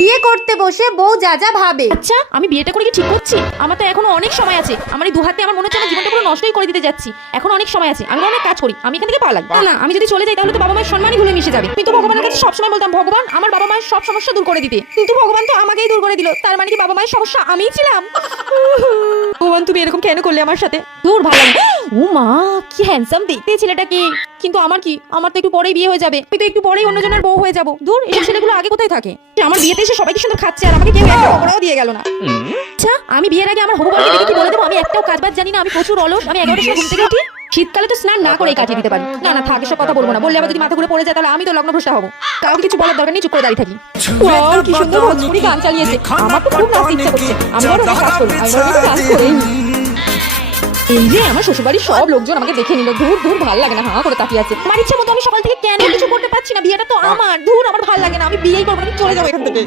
বিয়ে করতে বসে বউ যা যা ভাবে। আচ্ছা, আমি বিয়েটা করে কি ঠিক করছি? আমার তো এখনো অনেক সময় আছে। আমার এই দু হাতে আমার মনে হচ্ছে আমার জীবনটা পুরো নষ্টই করে দিতে যাচ্ছি। এখন অনেক সময় আছে, আমি অনেক কাজ করি, আমি এখান থেকে পালাবো না। আমি যদি চলে যাই তাহলে তো বাবা মায়ের সম্মানই ভুলে মিশে যাবে। আমি তো ভগবানের কাছে সবসময় বলতাম ভগবান আমার বাবা মায়ের সব সমস্যা দূর করে দিতে, কিন্তু ভগবান তো আমাকেই দূর করে দিল। তার মানে কি বাবা মায়ের সমস্যা আমিই ছিলাম? ভগবান তুমি এরকম কেন করলে আমার সাথে? দূর ভালো লাগে। ও মা, কি হ্যান্ডসাম দেখতে ছেলেটা কি! কিন্তু আমার কি, আমার তো একটু পরেই বিয়ে হয়ে যাবে, আমি তো একটু পরেই অন্যজনের বউ হয়ে যাবো। দূর, এই ছেলেগুলো আগে কোথায় থাকে? আমার বিয়েতে এসে সবাইকে সুন্দর খাচ্ছে আর আমাকে কেউ একটা পকড়াও দিয়ে গেল না। আচ্ছা, আমি বিয়ের আগে আমার হবু বরকে দেখে কি বলে দেবো আমি একটাও কাজবাজ জানি না, আমি প্রচুর অলস, আমি 11টার সময় ঘুম থেকে উঠি। শীতকালে তো স্নান না করেই কাটিয়ে দিতে পারি। না না থাক, এসব কথা বলবো না, বললে আবার যদি মাথা ঘুরে পড়ে যায় তাহলে আমি তো লগ্নভ্রষ্টা হবো। কাউকে কিছু বলার দরকার নেই, চুপ করে দাঁড়িয়ে থাকি। ওয়াও, কি সুন্দর ভোজপুরি গান চালিয়েছে, আমার তো খুব নাচতে ইচ্ছে করছে। আমি বড় কাজ করবো, আমি বড় কাজ করেই। এই যে আমার শ্বশুরবাড়ির সব লোকজন আমাকে দেখে নিল। দূর দূর, ভাল লাগে না, হাঁ করে তাকিয়ে আছে। আমার ইচ্ছে মতো আমি সকাল থেকে কেন কিছু করতে পারছি না, বিয়েটা তো আমার। দূর, আমার ভাল লাগে না, আমি বিয়েই করবো না, আমি চলে যাবো এখান থেকে।